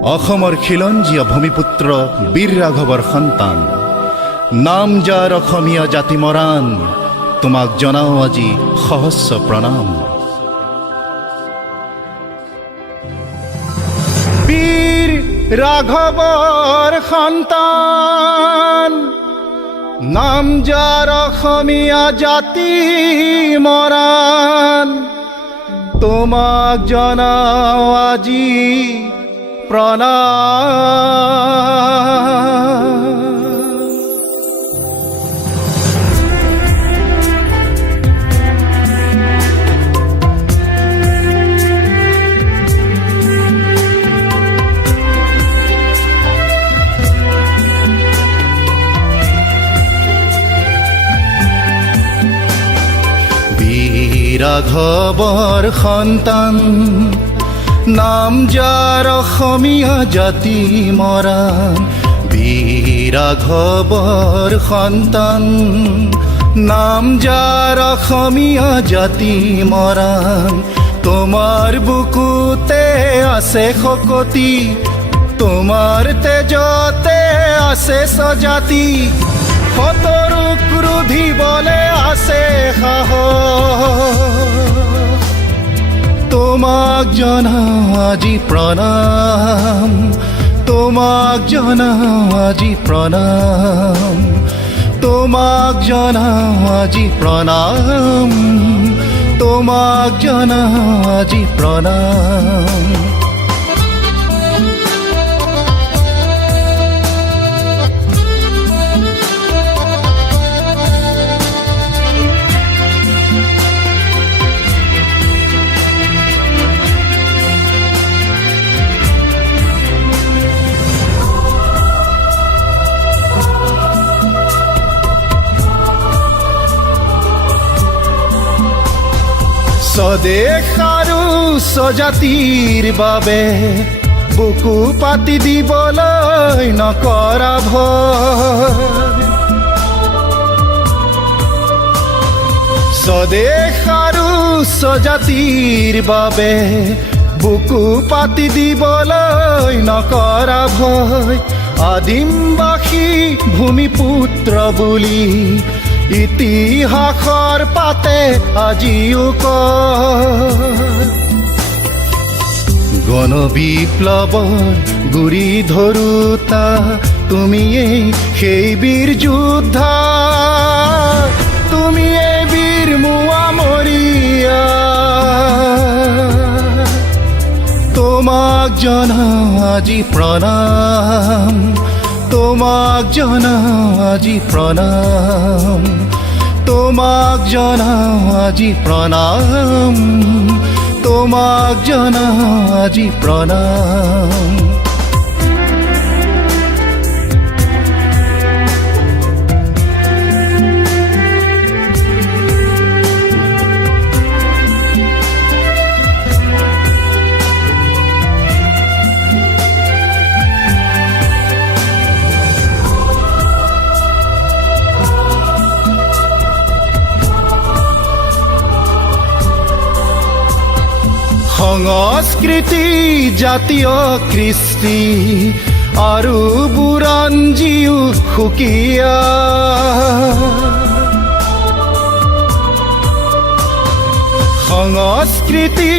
অসমৰ খিলঞ্জীয়া ভূমিপুত্ৰ বীৰ ৰাঘৱৰ সন্তান, নাম যাৰ অসমীয়া জাতি মৰাণ, তোমাক জনাওঁ আজি সহস্ৰ প্ৰণাম। বীৰ ৰাঘৱৰ সন্তান, নাম যাৰ অসমীয়া জাতি মৰাণ, তোমাক জনাওঁ আজি প্ৰণাম। বীৰ ৰাঘৱৰ সন্তান, নাম যাৰ অসমীয়া জাতি মৰাণ, বীৰ ৰাঘৱৰ সন্তান, নাম যাৰ অসমীয়া জাতি মৰাণ, তোমাৰ বুকুতে আছে শকতি, তোমাৰ তেজতে আছে স্বজাতি, শতৰুক ৰুধিবলে আছে সাহস, তোমাক জনাওঁ আজি প্ৰণাম, তোমাক জনাওঁ আজি প্ৰণাম, তোমাক জনাওঁ আজি প্ৰণাম, তোমাক জনাওঁ আজি প্ৰণাম। স্বদেশ আৰু স্বজাতিৰ বাবে বুকু পাতি দিবলৈ নকৰা ভয়, স্বদেশ আৰু স্বজাতিৰ বাবে বুকু পাতি দিবলৈ নকৰা ভয়, আদিমবাসী ভূমিপুত্ৰ বুলি ইতিহাসৰ পাতে আজিও কয়, গণবিপ্লৱৰ গুৰি ধৰোতা তুমিয়েই সেই বীৰ যোদ্ধা, তুমিয়েই বীৰ মোৱামৰীয়া, তোমাক জনাওঁ আজি প্ৰণাম, তোমাক জনাওঁ আজি প্ৰণাম, তোমাক জনাওঁ আজি প্ৰণাম, তোমাক জনাওঁ আজি প্ৰণাম। সংস্কৃতি জাতীয় কৃষ্টি আৰু বুৰঞ্জীও সুকীয়া, সংস্কৃতি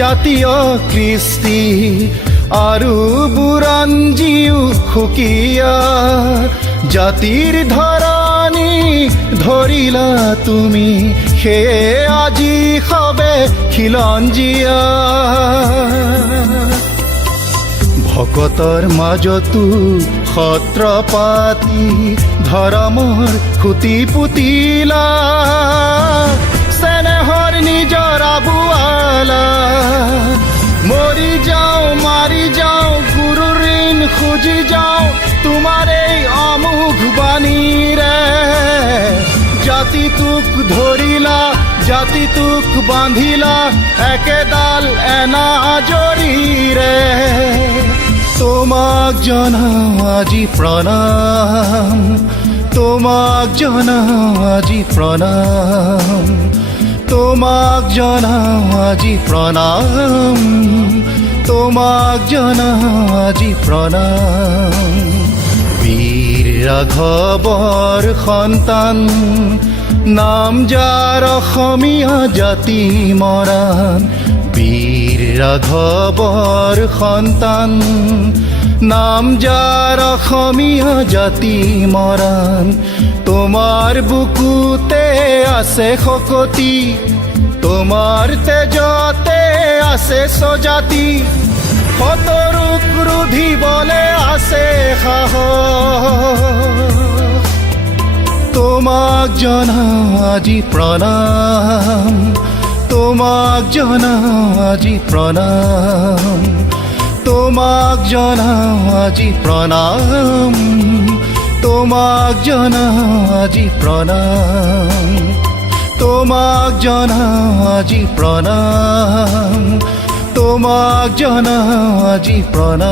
জাতীয় কৃষ্টি আৰু বুৰঞ্জীও সুকীয়া, জাতিৰ ধৰণী ধৰিলা তুমি, সেয়ে আজি সবে খিলঞ্জীয়া, ভকতৰ মাজতো সত্ৰ পাতি ধৰ্মৰ খুটি পুতিলা, চেনেহৰ নিজৰা বোৱালা, মৰি যাওঁ মাৰি যাওঁ গুৰুৰ ঋণ খুজি যাওঁ তোমাৰ এই অমোঘ বাণীৰে, জাতিটোক ধৰিলা জাতিটোক বান্ধিলা একেডাল এনাজৰীৰে, তোমাক জনাওঁ আজি প্ৰণাম, তোমাক জনাওঁ আজি প্ৰণাম, তোমাক জনাওঁ আজি প্ৰণাম, তোমাক জনাও আজি প্ৰণাম। বীৰ ৰাঘৱৰ সন্তান, নাম যাৰ অসমীয়া জাতি মৰাণ। বীৰ ৰাঘৱৰ সন্তান, নাম যাৰ অসমীয়া জাতি মৰাণ। তোমাৰ বুকুতে আছে শকতি, তোমাৰ তেজতে আছে স্বজাতি। শতৰূপ ৰুধিবলে আছে সাহস। তোমাক জনাও আজি প্ৰণাম, তোমাক জনাও আজি প্ৰণাম, তোমাক জনাও আজি প্ৰণাম, তোমাক জনাও আজি প্ৰণাম, তোমাক জনাও আজি প্ৰণাম, তোমাক জনাও আজি প্ৰণাম।